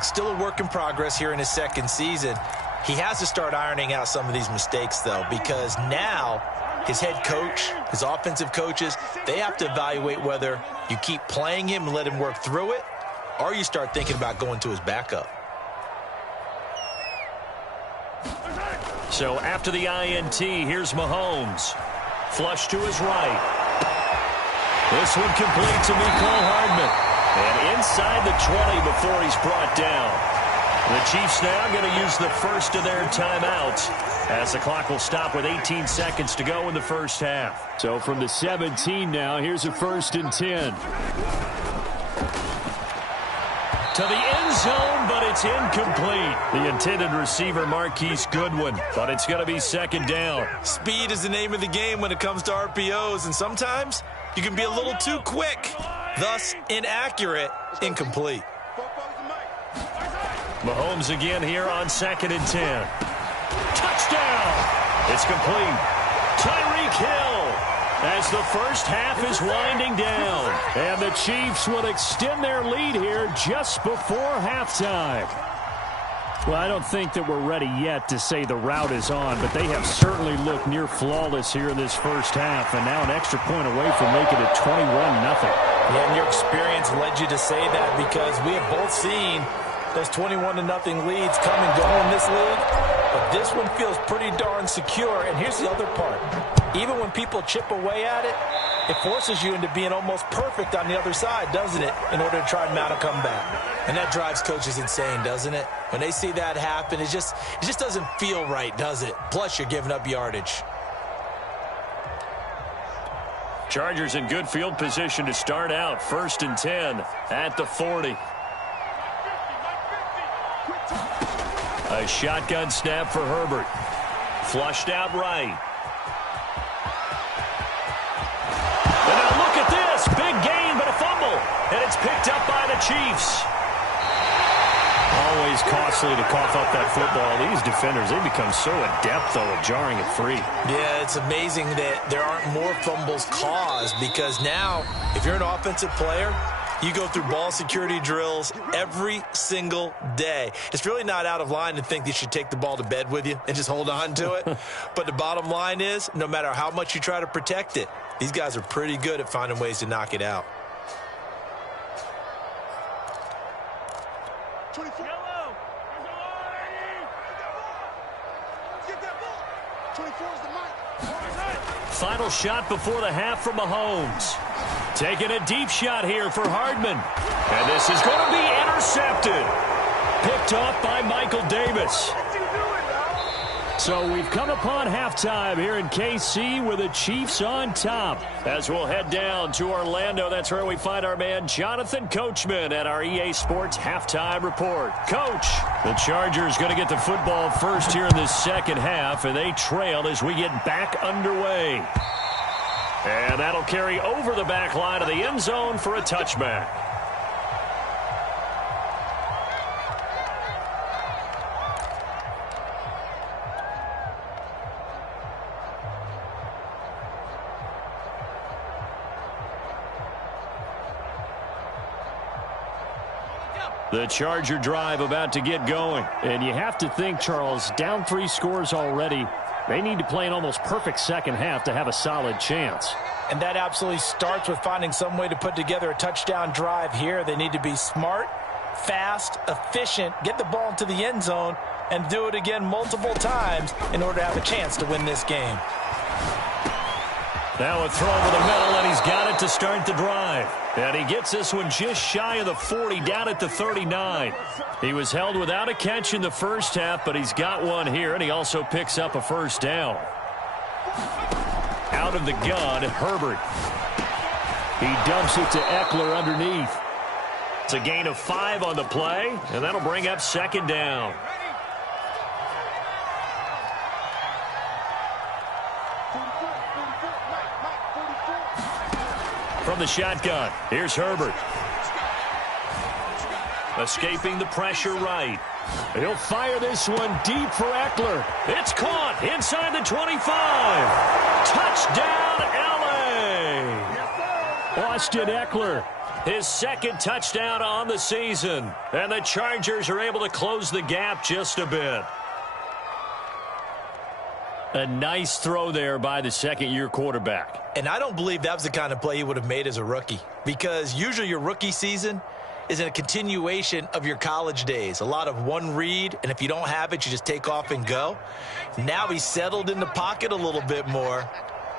Still a work in progress here in his second season. He has to start ironing out some of these mistakes, though, because now his head coach, his offensive coaches, they have to evaluate whether you keep playing him and let him work through it, or you start thinking about going to his backup. So after the INT, here's Mahomes. Flush to his right. This one complete to Mecole Hardman. And inside the 20 before he's brought down. The Chiefs now going to use the first of their timeouts as the clock will stop with 18 seconds to go in the first half. So from the 17 now, here's a 1st and 10. To the end zone, but it's incomplete. The intended receiver, Marquise Goodwin, but it's going to be 2nd down. Speed is the name of the game when it comes to RPOs, and sometimes you can be a little too quick. Thus, inaccurate, incomplete. Mahomes again here on 2nd and 10. Touchdown! It's complete. Tyreek Hill as the first half is winding down. And the Chiefs will extend their lead here just before halftime. Well, I don't think that we're ready yet to say the route is on, but they have certainly looked near flawless here in this first half, and now an extra point away from making it 21-0. Yeah, and your experience led you to say that because we have both seen those 21-0 leads come and go in this league, but this one feels pretty darn secure. And here's the other part. Even when people chip away at it, it forces you into being almost perfect on the other side, doesn't it, in order to try and mount a comeback. And that drives coaches insane, doesn't it? When they see that happen, it just doesn't feel right, does it? Plus, you're giving up yardage. Chargers in good field position to start out. 1st and 10 at the 40. A shotgun snap for Herbert. Flushed out right. And now look at this. Big gain, but a fumble. And it's picked up by the Chiefs. Always costly to cough up that football. These defenders, they become so adept, though, at jarring it free. Yeah, it's amazing that there aren't more fumbles caused because now, if you're an offensive player, you go through ball security drills every single day. It's really not out of line to think that you should take the ball to bed with you and just hold on to it. But the bottom line is, no matter how much you try to protect it, these guys are pretty good at finding ways to knock it out. Final shot before the half from Mahomes. Taking a deep shot here for Hardman. And this is going to be intercepted. Picked off by Michael Davis. So we've come upon halftime here in KC with the Chiefs on top. As we'll head down to Orlando, that's where we find our man Jonathan Coachman at our EA Sports Halftime Report. Coach, the Chargers going to get the football first here in this second half, and they trail as we get back underway. And that'll carry over the back line of the end zone for a touchback. The Charger drive about to get going. And you have to think, Charles, down 3 scores already. They need to play an almost perfect second half to have a solid chance. And that absolutely starts with finding some way to put together a touchdown drive here. They need to be smart, fast, efficient, get the ball into the end zone, and do it again multiple times in order to have a chance to win this game. Now a throw over the middle, and he's got it to start the drive. And he gets this one just shy of the 40, down at the 39. He was held without a catch in the first half, but he's got one here, and he also picks up a first down. Out of the gun, Herbert. He dumps it to Eckler underneath. It's a gain of 5 on the play, and that'll bring up second down. From the shotgun, here's Herbert. Escaping the pressure right. He'll fire this one deep for Eckler. It's caught inside the 25. Touchdown, L.A. Austin Eckler His second touchdown on the season. And the Chargers are able to close the gap just a bit. A nice throw there by the second-year quarterback. And I don't believe that was the kind of play he would have made as a rookie, because usually your rookie season is in a continuation of your college days. A lot of one read, and if you don't have it, you just take off and go. Now he's settled in the pocket a little bit more,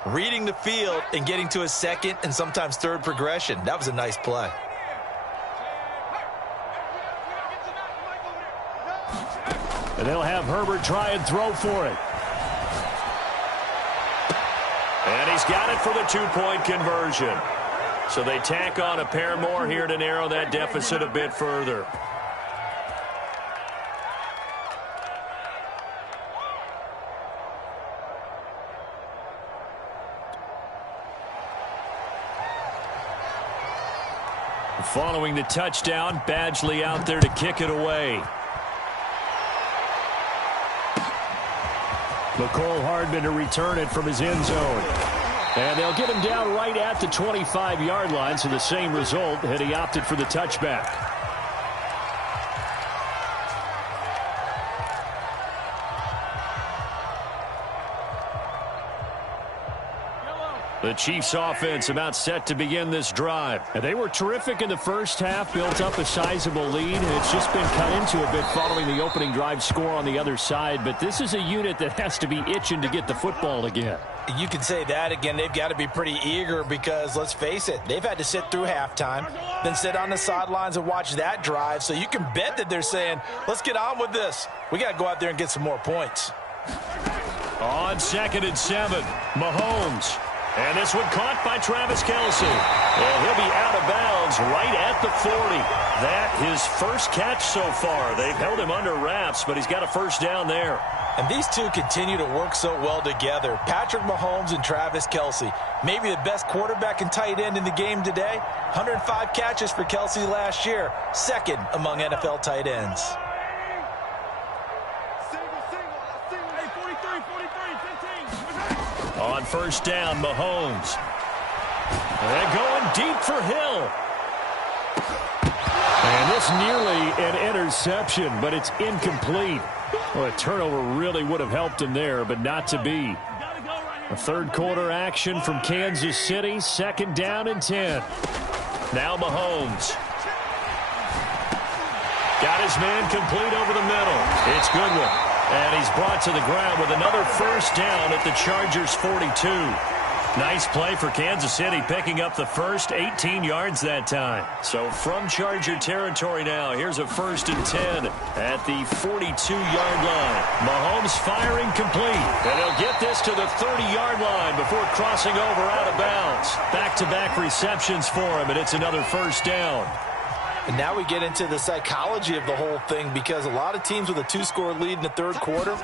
reading the field and getting to his second and sometimes third progression. That was a nice play. And they'll have Herbert try and throw for it. And he's got it for the two-point conversion. So they tack on a pair more here to narrow that deficit a bit further. Following the touchdown, Badgley out there to kick it away. McCole Hardman to return it from his end zone. And they'll get him down right at the 25-yard line, so the same result had he opted for the touchback. The Chiefs offense about set to begin this drive. And they were terrific in the first half, built up a sizable lead, and it's just been cut into a bit following the opening drive score on the other side. But this is a unit that has to be itching to get the football again. You can say that again. They've got to be pretty eager because, let's face it, they've had to sit through halftime, then sit on the sidelines and watch that drive. So you can bet that they're saying, let's get on with this. We got to go out there and get some more points. On 2nd and 7, Mahomes. And this one caught by Travis Kelce. And he'll be out of bounds right at the 40. That his first catch so far. They've held him under wraps, but he's got a first down there. And these two continue to work so well together. Patrick Mahomes and Travis Kelce. Maybe the best quarterback and tight end in the game today. 105 catches for Kelce last year. Second among NFL tight ends. On first down, Mahomes. And going deep for Hill. And this nearly an interception, but it's incomplete. Well, a turnover really would have helped him there, but not to be. A third quarter action from Kansas City. 2nd down and 10. Now Mahomes. Got his man complete over the middle. It's Goodwin. And he's brought to the ground with another first down at the Chargers' 42. Nice play for Kansas City, picking up the first 18 yards that time. So from Charger territory now, here's a 1st and 10 at the 42-yard line. Mahomes firing complete. And he'll get this to the 30-yard line before crossing over out of bounds. Back-to-back receptions for him, and it's another first down. And now we get into the psychology of the whole thing, because a lot of teams with a 2-score lead in the third quarter,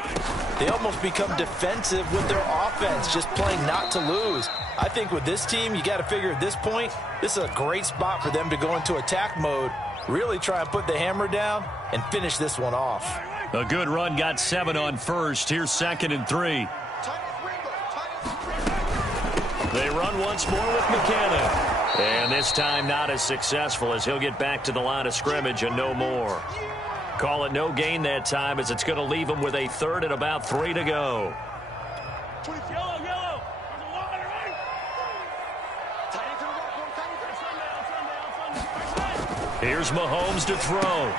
they almost become defensive with their offense, just playing not to lose. I think with this team, you got to figure at this point, this is a great spot for them to go into attack mode, really try and put the hammer down and finish this one off. A good run, got 7 on first. Here's 2nd and 3. They run once more with McKinnon. And this time not as successful, as he'll get back to the line of scrimmage and no more. Call it no gain that time, as it's going to leave him with a 3rd and about 3 to go. Here's Mahomes to throw.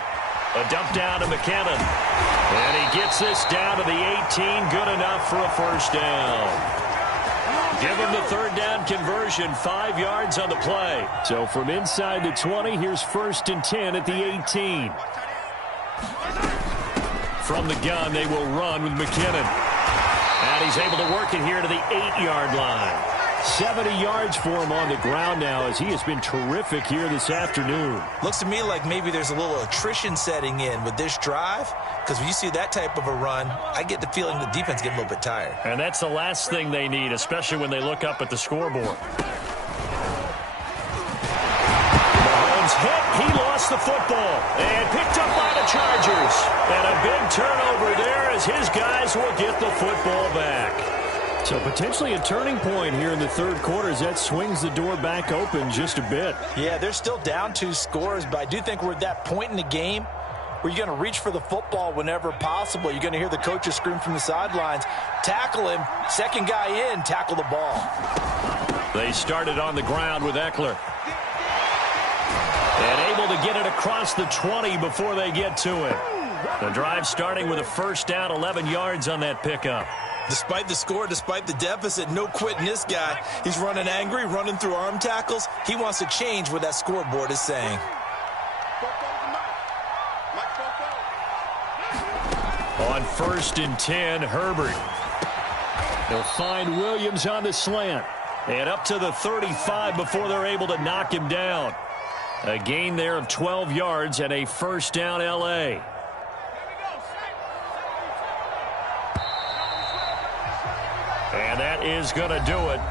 A dump down to McKinnon. And he gets this down to the 18. Good enough for a first down. Give him the 3rd down conversion, 5 yards on the play. So from inside the 20, here's 1st and 10 at the 18. From the gun, they will run with McKinnon. And he's able to work it here to the 8-yard line. 70 yards for him on the ground now, as he has been terrific here this afternoon. Looks to me like maybe there's a little attrition setting in with this drive, because when you see that type of a run, I get the feeling the defense getting a little bit tired. And that's the last thing they need, especially when they look up at the scoreboard. Mahomes hit. He lost the football and picked up by the Chargers. And a big turnover there, as his guys will get the football back. So potentially a turning point here in the third quarter as that swings the door back open just a bit. Yeah, they're still down 2 scores, but I do think we're at that point in the game where you're going to reach for the football whenever possible. You're going to hear the coaches scream from the sidelines, tackle him, second guy in, tackle the ball. They started on the ground with Eckler. And able to get it across the 20 before they get to it. The drive starting with a first down, 11 yards on that pickup. Despite the score, despite the deficit, no quitting this guy. He's running angry, running through arm tackles. He wants to change what that scoreboard is saying. On 1st and 10, Herbert. They'll find Williams on the slant. And up to the 35 before they're able to knock him down. A gain there of 12 yards and a first down L.A. And that is going to do it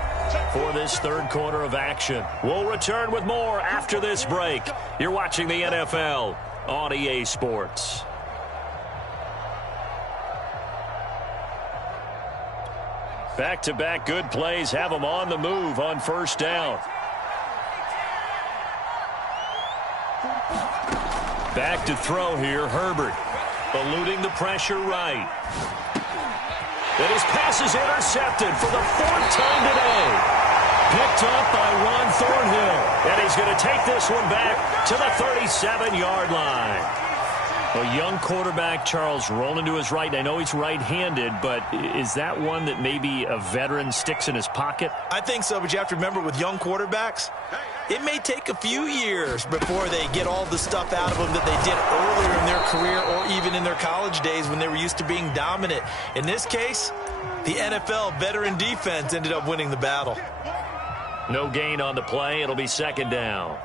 for this third quarter of action. We'll return with more after this break. You're watching the NFL on EA Sports. Back-to-back good plays have them on the move on first down. Back to throw here, Herbert. Eluding the pressure right. And his pass is intercepted for the 4th time today. Picked up by Ron Thornhill. And he's going to take this one back to the 37-yard line. A young quarterback, Charles, rolling to his right. And I know he's right-handed, but is that one that maybe a veteran sticks in his pocket? I think so, but you have to remember with young quarterbacks, it may take a few years before they get all the stuff out of them that they did earlier in their career or even in their college days when they were used to being dominant. In this case, the NFL veteran defense ended up winning the battle. No gain on the play. It'll be second down.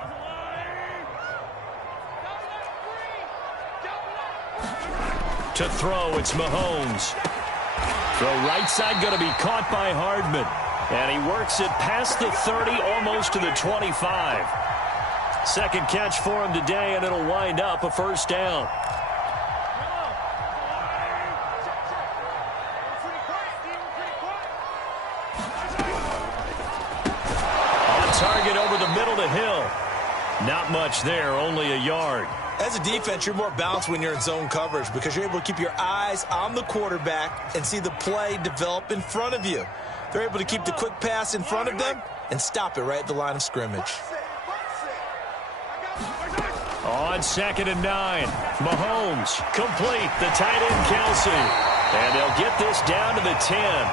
To throw, it's Mahomes. Throw right side going to be caught by Hardman. And he works it past the 30, almost to the 25. Second catch for him today, and it'll wind up a first down. On target over the middle to Hill. Not much there, only a yard. As a defense, you're more balanced when you're in zone coverage because you're able to keep your eyes on the quarterback and see the play develop in front of you. They're able to keep the quick pass in front of them and stop it right at the line of scrimmage. On 2nd and 9, Mahomes complete, the tight end Kelsey. And they'll get this down to the 10.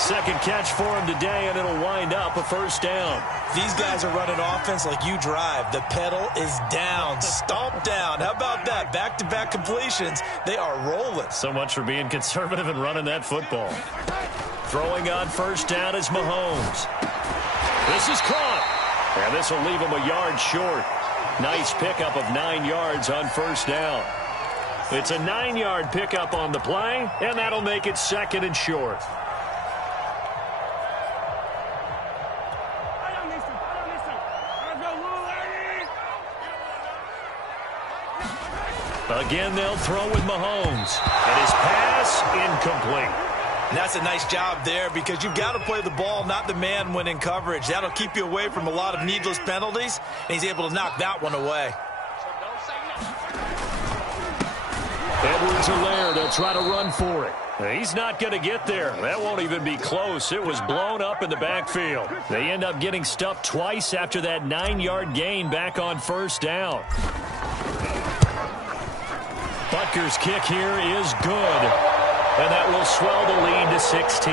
Second catch for him today, and it'll wind up a first down. These guys are running offense like you drive. The pedal is down, stomp down. How about that? Back-to-back completions. They are rolling. So much for being conservative and running that football. Throwing on first down is Mahomes. This is caught. And this will leave him a yard short. Nice pickup of 9 yards on first down. It's a 9-yard pickup on the play, and that'll make it second and short. Again, they'll throw with Mahomes. And his pass incomplete. And that's a nice job there because you've got to play the ball, not the man when in coverage. That'll keep you away from a lot of needless penalties, and he's able to knock that one away. Edwards-Helaire, they'll try to run for it. He's not going to get there. That won't even be close. It was blown up in the backfield. They end up getting stuffed twice after that 9-yard gain back on first down. Butker's kick here is good. And that will swell the lead to 16.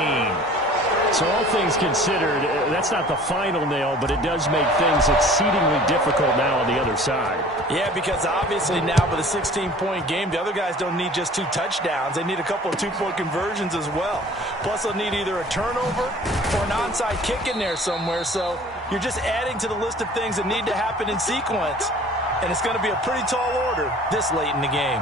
So all things considered, that's not the final nail, but it does make things exceedingly difficult now on the other side. Yeah, because obviously now with a 16-point game, the other guys don't need just 2 touchdowns. They need a couple of 2-point conversions as well. Plus, they'll need either a turnover or an onside kick in there somewhere. So you're just adding to the list of things that need to happen in sequence. And it's going to be a pretty tall order this late in the game.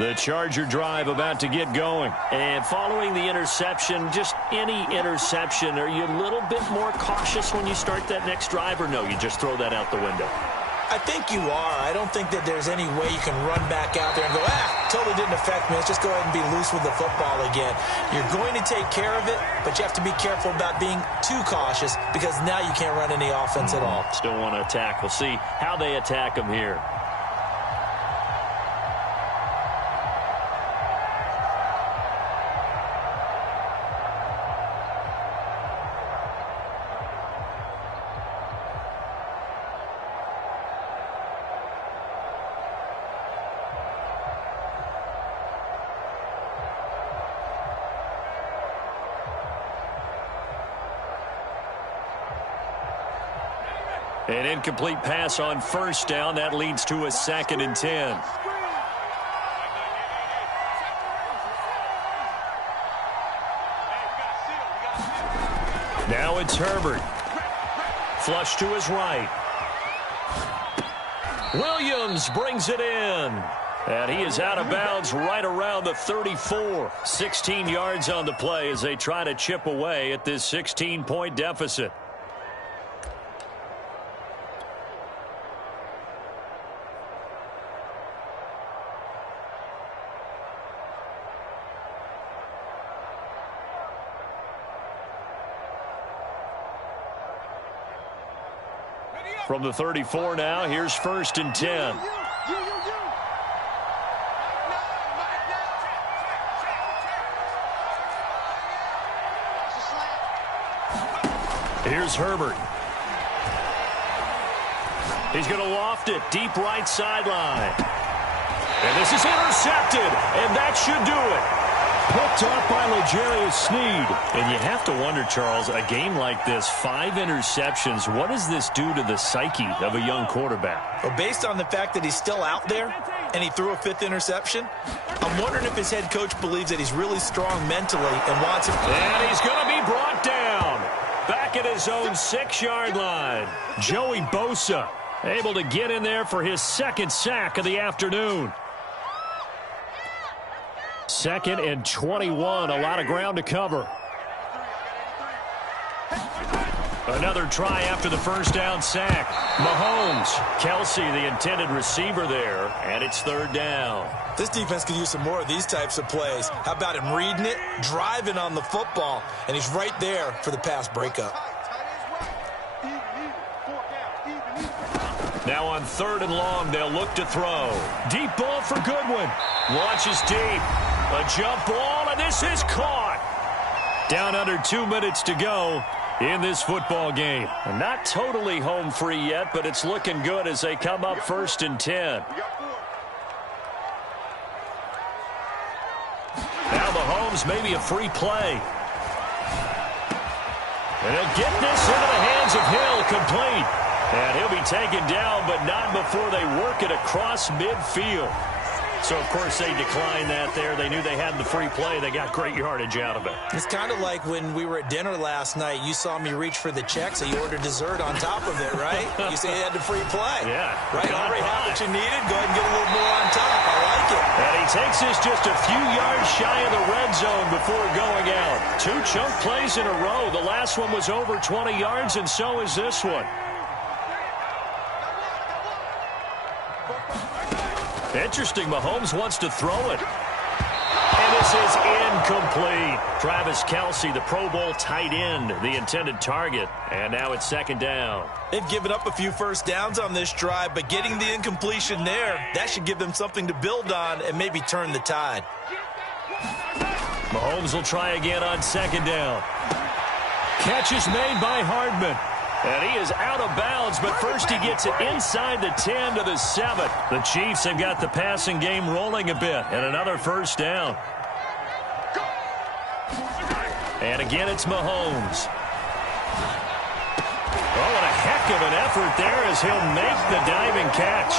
The Charger drive about to get going. And following the interception, just any interception, are you a little bit more cautious when you start that next drive, or no, you just throw that out the window? I think you are. I don't think that there's any way you can run back out there and go, totally didn't affect me. Let's just go ahead and be loose with the football again. You're going to take care of it, but you have to be careful about being too cautious because now you can't run any offense at all. Still want to attack. We'll see how they attack them here. An incomplete pass on first down. That leads to a 2nd and 10. Now it's Herbert. Flush to his right. Williams brings it in. And he is out of bounds right around the 34. 16 yards on the play as they try to chip away at this 16-point deficit. From the 34 now, here's 1st and 10. Here's Herbert. He's going to loft it deep right sideline. And this is intercepted, and that should do it. Picked up by L'Jarius Sneed. And you have to wonder, Charles, a game like this, 5 interceptions, what does this do to the psyche of a young quarterback? Well, based on the fact that he's still out there and he threw a 5th interception, I'm wondering if his head coach believes that he's really strong mentally and wants him. And he's going to be brought down. Back at his own 6-yard line. Joey Bosa able to get in there for his 2nd sack of the afternoon. 2nd and 21, a lot of ground to cover. Another try after the first down sack. Mahomes, Kelsey, the intended receiver there, and it's 3rd down. This defense could use some more of these types of plays. How about him reading it, driving on the football, and he's right there for the pass breakup. Now on 3rd and long, they'll look to throw. Deep ball for Goodwin. Launches deep. A jump ball, and this is caught. Down under 2 minutes to go in this football game. And not totally home free yet, but it's looking good as they come up 1st and 10. Now Mahomes, maybe a free play. And he'll get this into the hands of Hill, complete. And he'll be taken down, but not before they work it across midfield. So, of course, they declined that there. They knew they had the free play. They got great yardage out of it. It's kind of like when we were at dinner last night. You saw me reach for the check, so you ordered dessert on top of it, right? You say you had the free play. Yeah. Right? Already had what you needed. Go ahead and get a little more on top. I like it. And he takes this just a few yards shy of the red zone before going out. 2 chunk plays in a row. The last one was over 20 yards, and so is this one. Interesting, Mahomes wants to throw it. And this is incomplete. Travis Kelsey, the Pro Bowl tight end, the intended target. And now it's 2nd down. They've given up a few first downs on this drive, but getting the incompletion there, that should give them something to build on and maybe turn the tide. Mahomes will try again on 2nd down. Catch is made by Hardman. And he is out of bounds, but first he gets it inside the 10 to the 7. The Chiefs have got the passing game rolling a bit, and another first down. And again, it's Mahomes. Oh, and a heck of an effort there as he'll make the diving catch.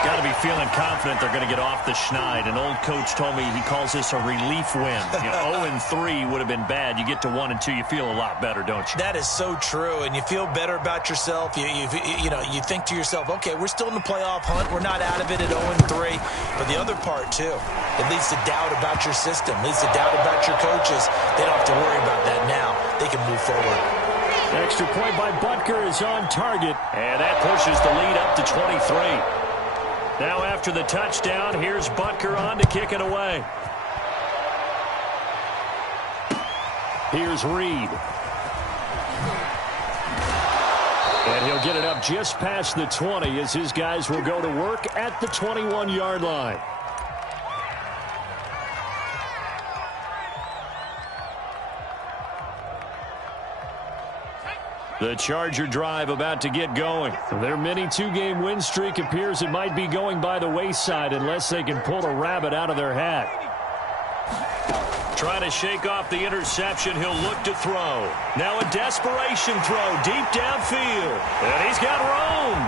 Got to be feeling confident they're going to get off the schneid. An old coach told me he calls this a relief win. 0-3 would have been bad. You get to 1-2, you feel a lot better, don't you? That is so true, and you feel better about yourself. You think to yourself, okay, we're still in the playoff hunt. We're not out of it at 0-3. But the other part, too, it leads to doubt about your system, leads to doubt about your coaches. They don't have to worry about that now. They can move forward. Extra point by Butker is on target, and that pushes the lead up to 23. Now after the touchdown, here's Butker on to kick it away. Here's Reed. And he'll get it up just past the 20 as his guys will go to work at the 21-yard line. The Charger drive about to get going. Their mini two-game win streak appears it might be going by the wayside unless they can pull a rabbit out of their hat. Trying to shake off the interception, he'll look to throw. Now a desperation throw deep downfield. And he's got room.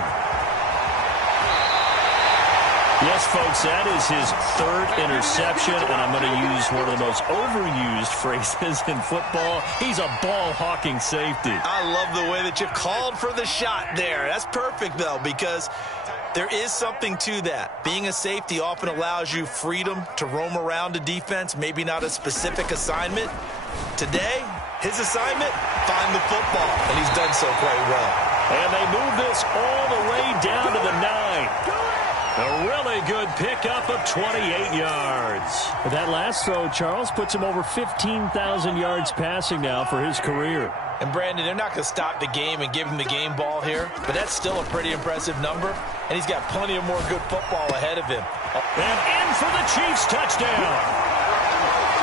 Yes, folks, that is his third interception, and I'm going to use one of the most overused phrases in football. He's a ball-hawking safety. I love the way that you called for the shot there. That's perfect, though, because there is something to that. Being a safety often allows you freedom to roam around a defense, maybe not a specific assignment. Today, his assignment, find the football, and he's done so quite well. And they move this all the way down to the 9. A really good pickup of 28 yards. That last throw, Charles, puts him over 15,000 yards passing now for his career. And, Brandon, they're not going to stop the game and give him the game ball here, but that's still a pretty impressive number, and he's got plenty of more good football ahead of him. And in for the Chiefs touchdown.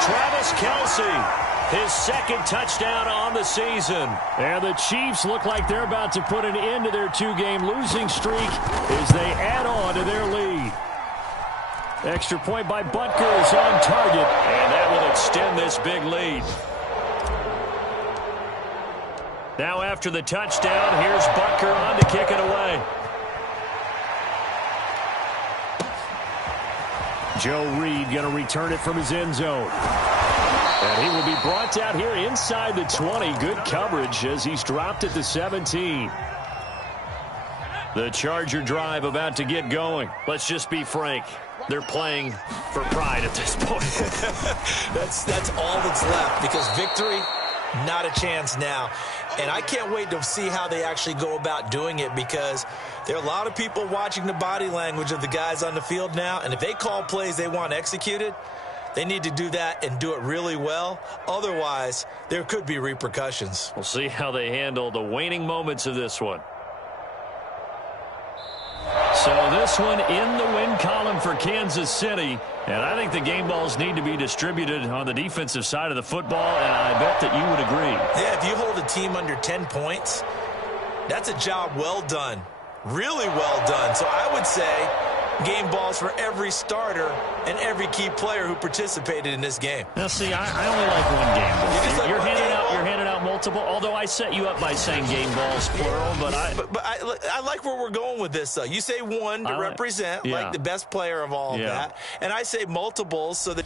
Travis Kelce. His second touchdown on the season. And the Chiefs look like they're about to put an end to their two-game losing streak as they add on to their lead. Extra point by Butker is on target, and that will extend this big lead. Now after the touchdown, here's Butker on to kick it away. Joe Reed going to return it from his end zone. And he will be brought down here inside the 20. Good coverage as he's dropped at the 17. The Charger drive about to get going. Let's just be frank. They're playing for pride at this point. That's all that's left, because victory, not a chance now. And I can't wait to see how they actually go about doing it, because there are a lot of people watching the body language of the guys on the field now, and if they call plays they want executed, they need to do that and do it really well. Otherwise, there could be repercussions. We'll see how they handle the waning moments of this one. So this one in the win column for Kansas City. And I think the game balls need to be distributed on the defensive side of the football, and I bet that you would agree. Yeah, if you hold a team under 10 points, that's a job well done. Really well done. So I would say game balls for every starter and every key player who participated in this game. Now, see, I only like one game ball. You're handing out multiple, although I set you up by saying game balls, plural. But I like where we're going with this, though. You say one to represent, like the best player of all of that. And I say multiples so that